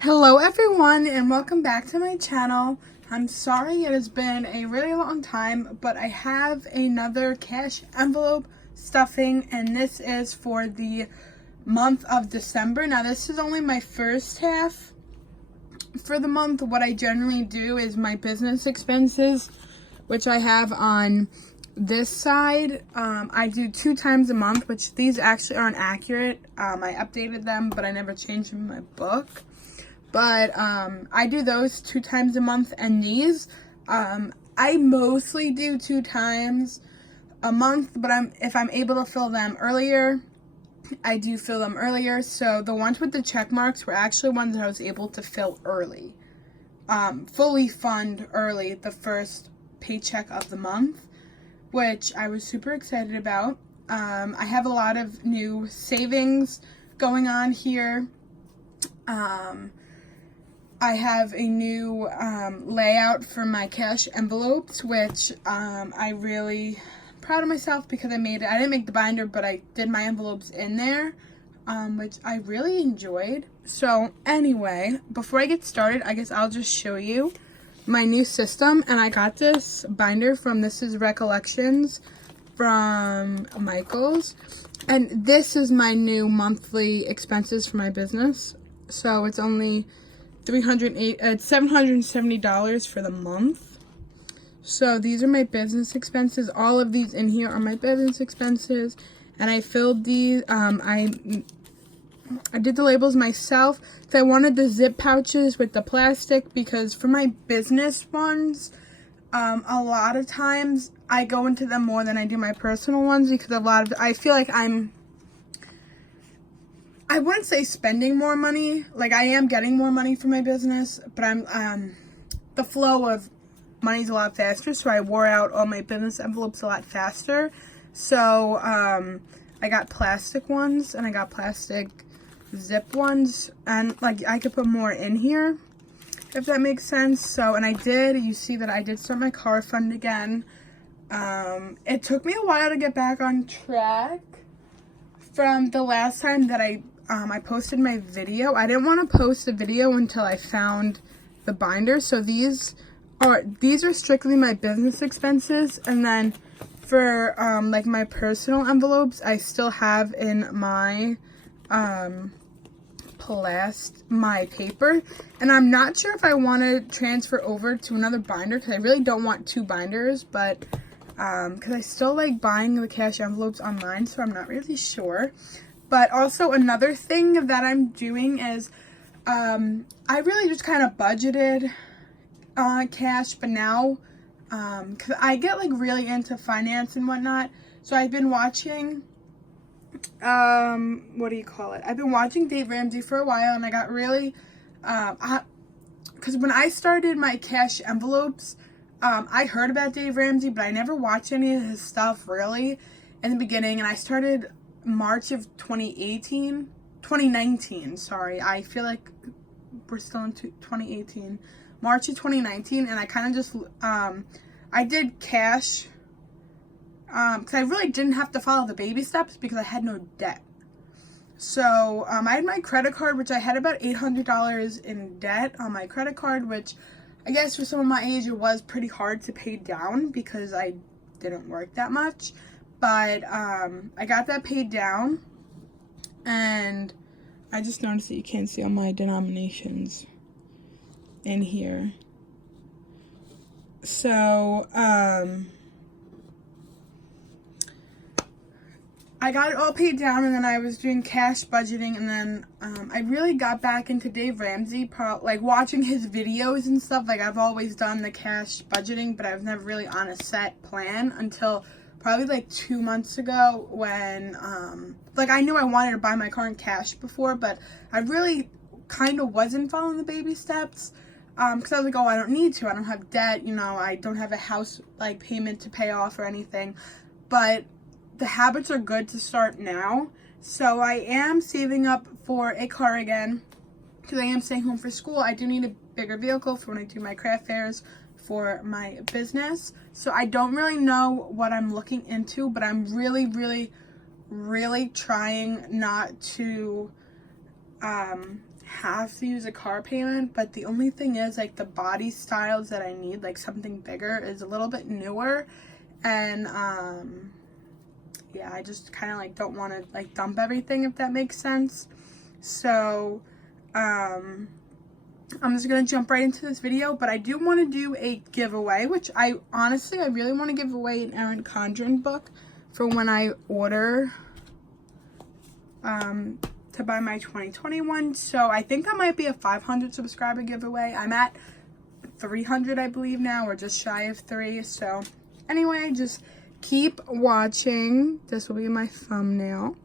Hello everyone and welcome back to my channel. I'm sorry it has been a really long time, but I have another cash envelope stuffing and this is for the month of December. Now this is only my first half for the month. What I generally do is my business expenses, which I have on this side. I do 2 times a month, which these actually aren't accurate. I updated them, but I never changed them in my book. But I do those 2 times a month, and these I mostly do 2 times a month, but if I'm able to fill them earlier, I do fill them earlier. So the ones with the check marks were actually ones that I was able to fill early, fully fund early the first paycheck of the month, which I was super excited about. I have a lot of new savings going on here. I have a new layout for my cash envelopes, which I really proud of myself because I made it. I didn't make the binder, but I did my envelopes in there, which I really enjoyed. So anyway, before I get started, I guess I'll just show you my new system. And I got this binder from This Is Recollections from Michael's. And this is my new monthly expenses for my business. So it's only $770 for the month. So these are my business expenses. All of these in here are my business expenses, and I filled these. I did the labels myself. So I wanted the zip pouches with the plastic because for my business ones, a lot of times I go into them more than I do my personal ones because I feel like I wouldn't say spending more money. Like, I am getting more money for my business, but the flow of money's a lot faster, so I wore out all my business envelopes a lot faster. So, I got plastic ones, and I got plastic zip ones, and, like, I could put more in here, if that makes sense. So, and you see that I did start my car fund again. It took me a while to get back on track from the last time that I posted my video. I didn't want to post a video until I found the binder. So these are strictly my business expenses, and then for like my personal envelopes, I still have in my my paper, and I'm not sure if I want to transfer over to another binder because I really don't want 2 binders, but because I still like buying the cash envelopes online, so I'm not really sure. But also another thing that I'm doing is I really just kind of budgeted cash, but now because I get like really into finance and whatnot, so I've been watching what do you call it? I've been watching Dave Ramsey for a while, and I got really because when I started my cash envelopes, I heard about Dave Ramsey, but I never watched any of his stuff really in the beginning, and I started March of 2019, sorry. I feel like we're still in 2018. March of 2019, and I kind of just, I did cash, because I really didn't have to follow the baby steps because I had no debt. So, I had my credit card, which I had about $800 in debt on my credit card, which I guess for someone my age, it was pretty hard to pay down because I didn't work that much. But I got that paid down, and I just noticed that you can't see all my denominations in here. So I got it all paid down, and then I was doing cash budgeting, and then I really got back into Dave Ramsey, like watching his videos and stuff. Like, I've always done the cash budgeting, but I was never really on a set plan until probably like 2 months ago when, like, I knew I wanted to buy my car in cash before, but I really kind of wasn't following the baby steps, because I was like, oh, I don't need to, I don't have debt, you know, I don't have a house, like, payment to pay off or anything, but the habits are good to start now. So I am saving up for a car again, because I am staying home for school. I do need a bigger vehicle for when I do my craft fairs for my business. So I don't really know what I'm looking into, but I'm really, really, really trying not to have to use a car payment, but the only thing is, like, the body styles that I need, like something bigger, is a little bit newer, and yeah, I just kind of like don't want to like dump everything, if that makes sense. So I'm just gonna jump right into this video, but I do want to do a giveaway, which I really want to give away an Erin Condren book for when I order to buy my 2021. So I think that might be a 500 subscriber giveaway. I'm at 300, I believe now, or just shy of 3. So anyway, just keep watching. This will be my thumbnail.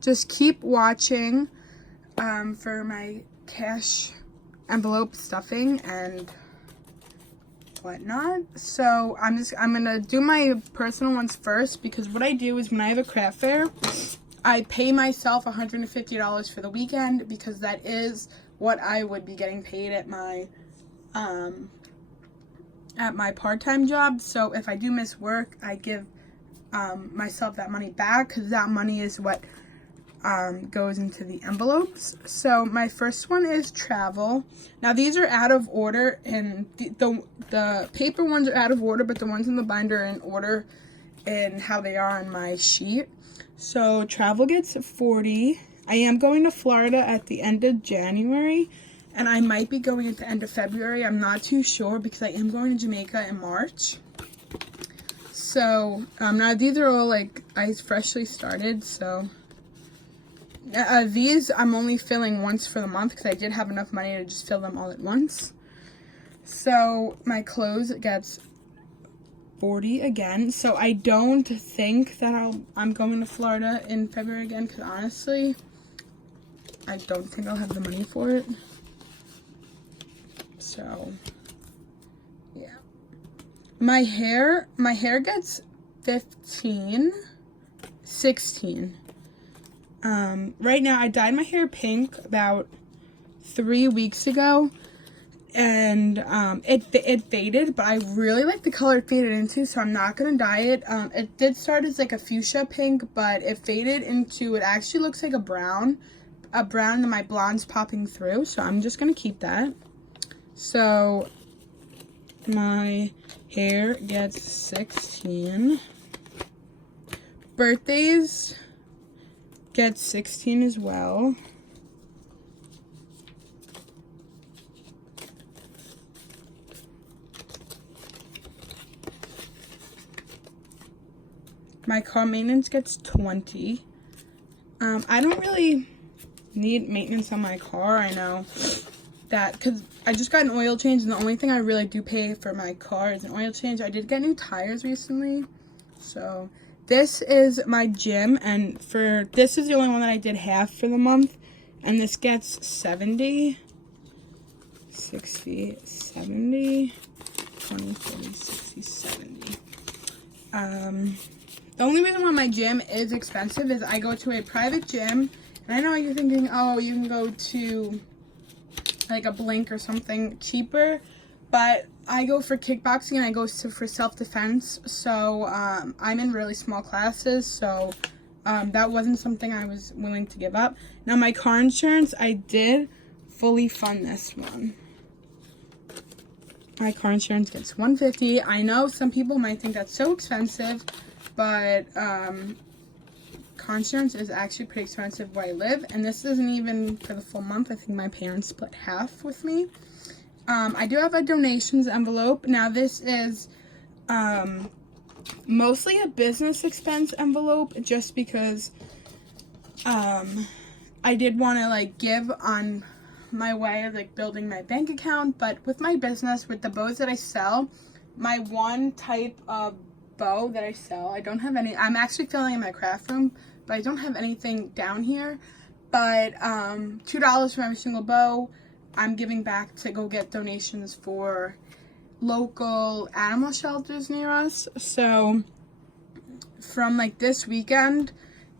Just keep watching for my cash envelope stuffing and whatnot. So I'm gonna do my personal ones first, because what I do is when I have a craft fair, I pay myself $150 for the weekend, because that is what I would be getting paid at my part-time job. So if I do miss work, I give myself that money back, because that money is what goes into the envelopes. So my first one is travel. Now these are out of order, and the paper ones are out of order, but the ones in the binder are in order in how they are on my sheet. So travel gets 40. I am going to Florida at the end of January, and I might be going at the end of February. I'm not too sure, because I am going to Jamaica in March. So now these are all like I freshly started, so these I'm only filling once for the month, because I did have enough money to just fill them all at once. So my clothes gets 40 again. So I don't think that I'm going to Florida in February again, because honestly, I don't think I'll have the money for it. So yeah, my hair gets 15, 16. Right now I dyed my hair pink about 3 weeks ago, and it faded, but I really like the color it faded into, so I'm not gonna dye it. It did start as like a fuchsia pink, but it faded into, it actually looks like a brown, and my blonde's popping through, so I'm just gonna keep that. So my hair gets 16. Birthdays gets 16 as well. My car maintenance gets 20. I don't really need maintenance on my car. I know that, because I just got an oil change, and the only thing I really do pay for my car is an oil change. I did get new tires recently. So this is my gym, and this is the only one that I did half for the month, and this gets 70, 60, 70, 20, 30, 60, 70. The only reason why my gym is expensive is I go to a private gym, and I know you're thinking, oh, you can go to like a Blink or something cheaper, but I go for kickboxing and I go for self-defense, so I'm in really small classes, so that wasn't something I was willing to give up. Now my car insurance, I did fully fund this one. My car insurance gets $150. I know some people might think that's so expensive, but car insurance is actually pretty expensive where I live, and this isn't even for the full month. I think my parents split half with me. I do have a donations envelope. Now this is mostly a business expense envelope, just because I did want to like give on my way of like building my bank account, but with my business, with the bows that I sell, my one type of bow that I sell, I don't have any. I'm actually filling in my craft room, but I don't have anything down here. But $2 for every single bow I'm giving back to go get donations for local animal shelters near us. So from like this weekend,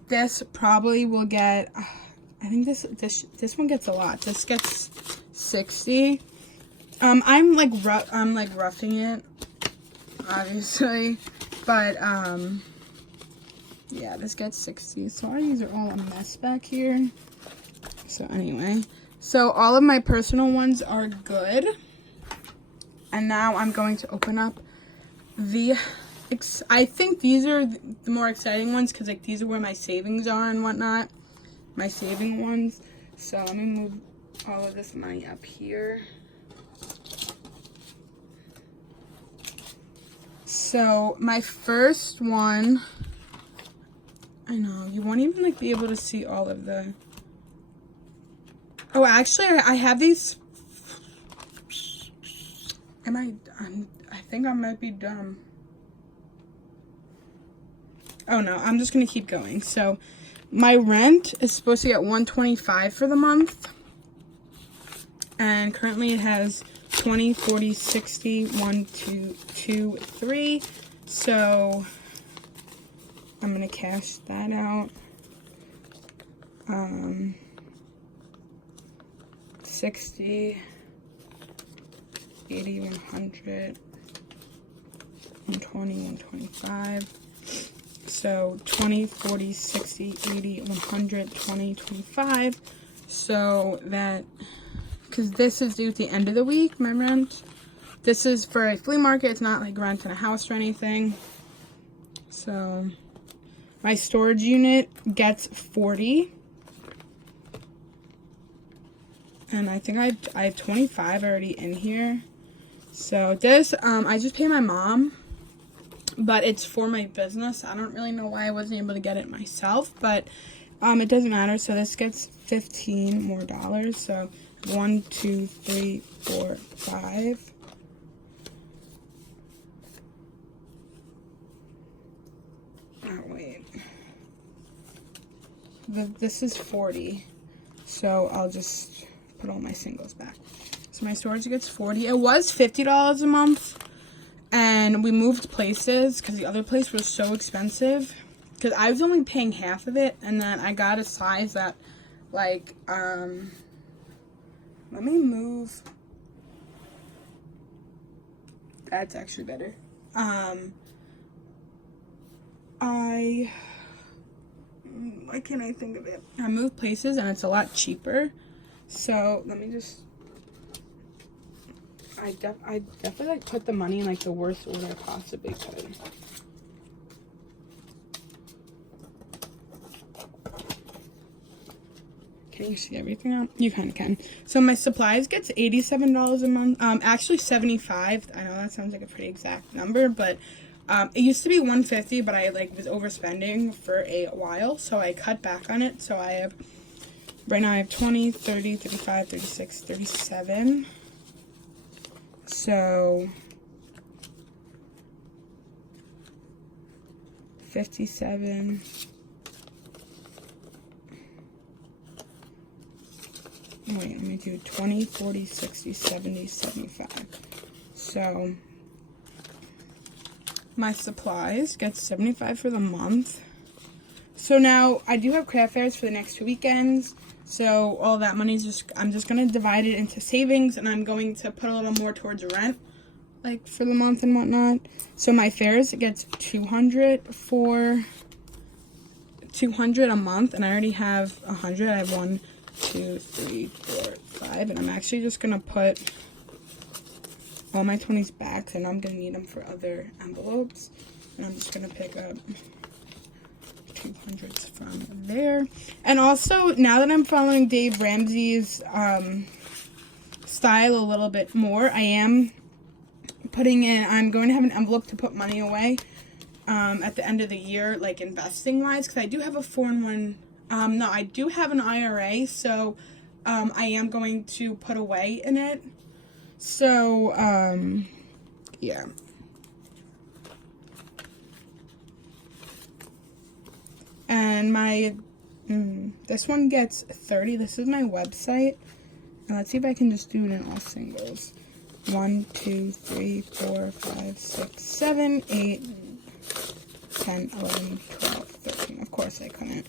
this probably will get, I think this one gets a lot. This gets 60. I'm like roughing it, obviously, but yeah, this gets 60. Sorry, these are all a mess back here. So anyway, so all of my personal ones are good. And now I'm going to open up I think these are the more exciting ones because like these are where my savings are and whatnot. My saving ones. So let me move all of this money up here. So my first one, I know you won't even like be able to see all of the. Oh, actually, I have these. I think I might be dumb. Oh no, I'm just gonna keep going. So my rent is supposed to get $125 for the month. And currently it has 20, 40, 60, 1, 2, 2, 3. So I'm gonna cash that out. 60, 80, 100, 120, 125. So 20, 40, 60, 80, 100, 20, 25. So that, because this is due at the end of the week, my rent. This is for a flea market. It's not like renting a house or anything. So my storage unit gets 40. And I think I have 25 already in here. So this, I just pay my mom. But it's for my business. I don't really know why I wasn't able to get it myself, but it doesn't matter. So this gets $15 more. So 1, 2, 3, 4, 5. Oh wait. This is 40. So I'll just put all my singles back. So my storage gets 40. It was $50 a month. And we moved places because the other place was so expensive. Because I was only paying half of it. And then I got a size that, like, let me move. That's actually better. Why can't I think of it? I moved places and it's a lot cheaper. So let me just. I definitely like put the money in like the worst order I possibly could. Can you see everything out? You kind of can. So my supplies gets $87 a month. Actually $75. I know that sounds like a pretty exact number, but it used to be $150, but I like was overspending for a while, so I cut back on it. So I have right now I have 20, 30, 35, 36, 37. So 57. Wait, let me do 20, 40, 60, 70, 75. So my supplies get $75 for the month. So now I do have craft fairs for the next 2 weekends. So all that money's I'm just going to divide it into savings, and I'm going to put a little more towards rent, like for the month and whatnot. So my fairs, it gets $200 a month, and I already have 100. I have 1, 2, 3, 4, 5, and I'm actually just going to put all my 20s back, and I'm going to need them for other envelopes. And I'm just going to pick up 200s from there. And also, now that I'm following Dave Ramsey's style a little bit more, I am I'm going to have an envelope to put money away at the end of the year, like investing wise, because I do have a 4-in-1. No, I do have an IRA, so I am going to put away in it. So, yeah. And my, this one gets 30. This is my website. And let's see if I can just do it in all singles. 1, 2, 3, 4, 5, 6, 7, 8, 10, 11, 12, 13. Of course I couldn't.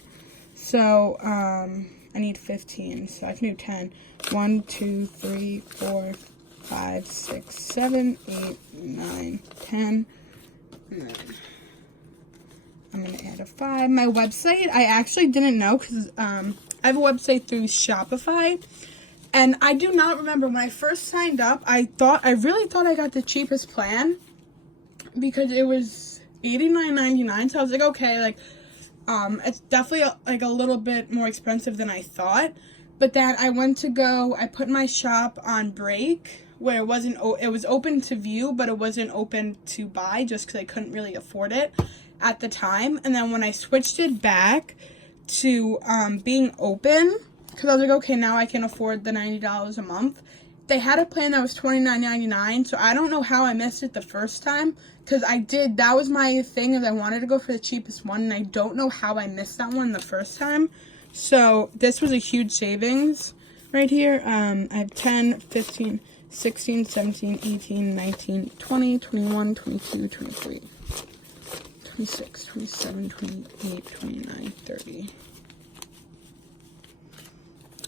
So, I need 15. So I can do 10. 1, 2, 3, 4, 5, 6, 7, 8, 9, 10. And then I'm going to add a 5. My website, I actually didn't know because I have a website through Shopify. And I do not remember when I first signed up, I really thought I got the cheapest plan because it was $89.99. So I was like, okay, like, it's definitely like a little bit more expensive than I thought. But then I put my shop on break where it was open to view, but it wasn't open to buy just because I couldn't really afford it at the time. And then when I switched it back to being open, because I was like, okay, now I can afford the $90 a month. They had a plan that was $29.99, so I don't know how I missed it the first time, because that was my thing, is I wanted to go for the cheapest one, and I don't know how I missed that one the first time. So this was a huge savings right here. I have 10, 15, 16, 17, 18, 19, 20, 21, 22, 23, 26, 27, 28, 29, 30.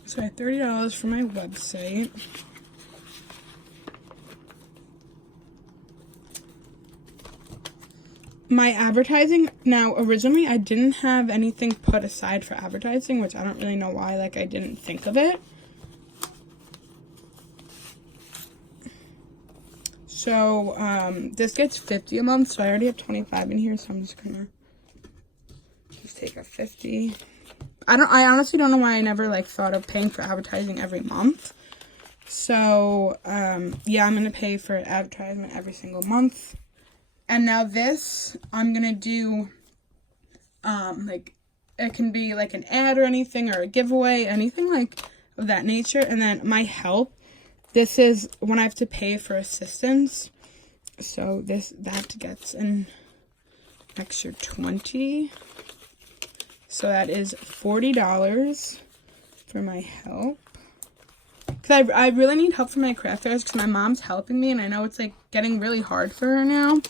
So I have $30 for my website. My advertising, now originally I didn't have anything put aside for advertising, which I don't really know why, like I didn't think of it. So this gets $50 a month, so I already have $25 in here, so I'm just gonna take a $50. I honestly don't know why I never like thought of paying for advertising every month. So yeah, I'm gonna pay for advertisement every single month. And now this, I'm gonna do, like, it can be like an ad or anything, or a giveaway, anything like of that nature. And then my help, this is when I have to pay for assistance. So that gets an extra $20. So that is $40 for my help. Because I really need help for my craft fairs, because my mom's helping me, and I know it's like getting really hard for her now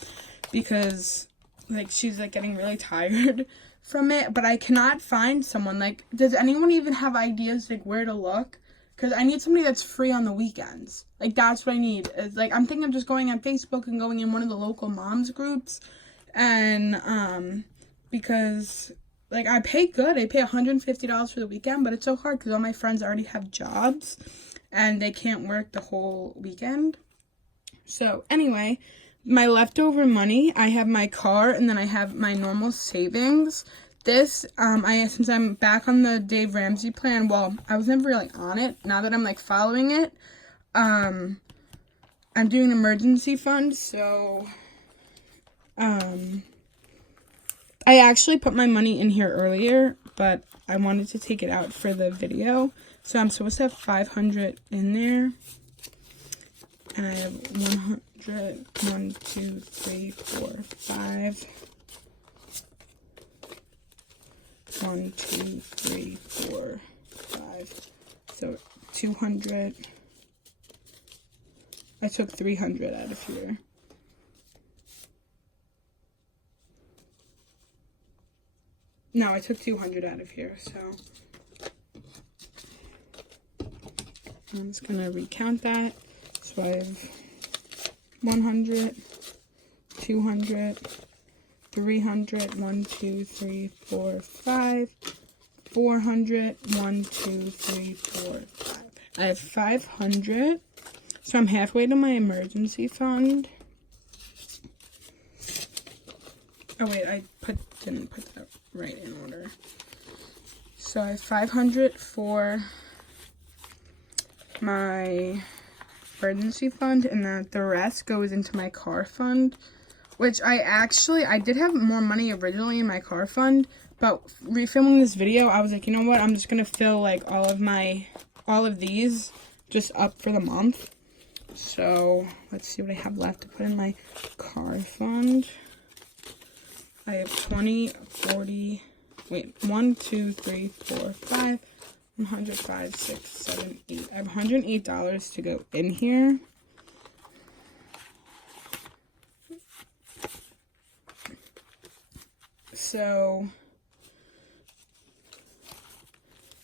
because like she's like getting really tired from it. But I cannot find someone. Like, does anyone even have ideas like where to look? Because I need somebody that's free on the weekends. Like, that's what I need. It's like, I'm thinking of just going on Facebook and going in one of the local moms groups, and because like I pay good. I pay $150 for the weekend, but it's so hard because all my friends already have jobs and they can't work the whole weekend. So anyway, my leftover money, I have my car, and then I have my normal savings. This, since I'm back on the Dave Ramsey plan, well, I was never really on it. Now that I'm like following it, I'm doing an emergency fund. So, I actually put my money in here earlier, but I wanted to take it out for the video. So I'm supposed to have 500 in there. And I have 100, 1, 2, 3, 4, 5. 1, 2, 3, 4, 5. So 200. I took 300 out of here. No, I took 200 out of here, so I'm just going to recount that. So I have 100, 200, 300, 1, 2, 3, 4, 5, 400, 1, 2, 3, 4, 5. I have 500, so I'm halfway to my emergency fund. Oh wait, I didn't put that right in order. So I have 500 for my emergency fund, and then the rest goes into my car fund, which I did have more money originally in my car fund, but refilming this video, I was like, you know what, I'm just gonna fill like all of these just up for the month. So let's see what I have left to put in my car fund. I have 20, 40, wait, 1, 2, 3, 4, 5, 105, 6, 7, 8. I have $108 to go in here. So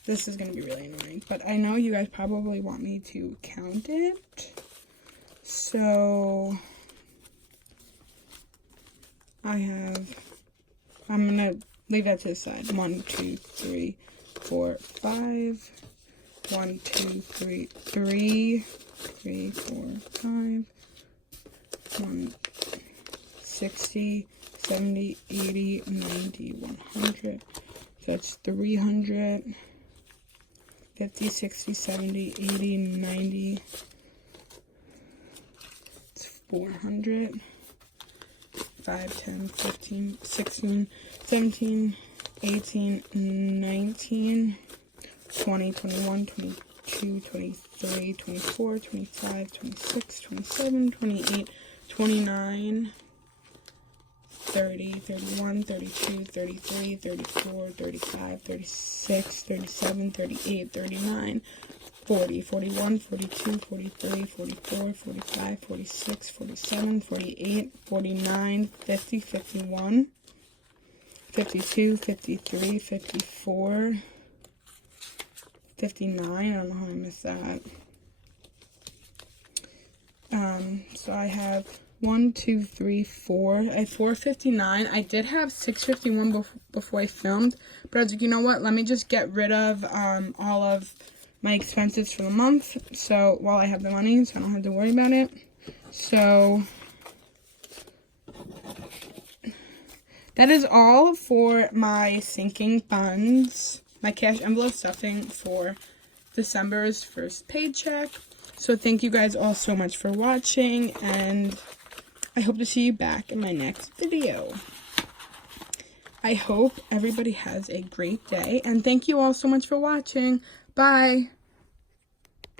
this is going to be really annoying, but I know you guys probably want me to count it. So I'm going to leave that to the side. 1, 2, 3, 4, 5. 1, 2, 3, 3, 3, 4, 5. 1, 60, 70, 80, 90, 100. So that's 300. 50, 60, 70, 80, 90. It's 400. 5, 10, 15, 16, 17, 18, 19, 20, 21, 22, 23, 24, 25, 26, 27, 28, 29, 30, 31, 32, 33, 34, 35, 36, 37, 38, 39, 40, 41, 42, 43, 44, 45, 46, 47, 48, 49, 50, 51, 52, 53, 54, 59, I don't know how I missed that. So I have 1, 2, 3, 4. I have 459. I did have 651 before I filmed, but I was like, you know what? Let me just get rid of all of my expenses for the month. So while I have the money, so I don't have to worry about it. So that is all for my sinking funds, my cash envelope stuffing for December's first paycheck. So thank you guys all so much for watching, and I hope to see you back in my next video. I hope everybody has a great day, and thank you all so much for watching. Bye!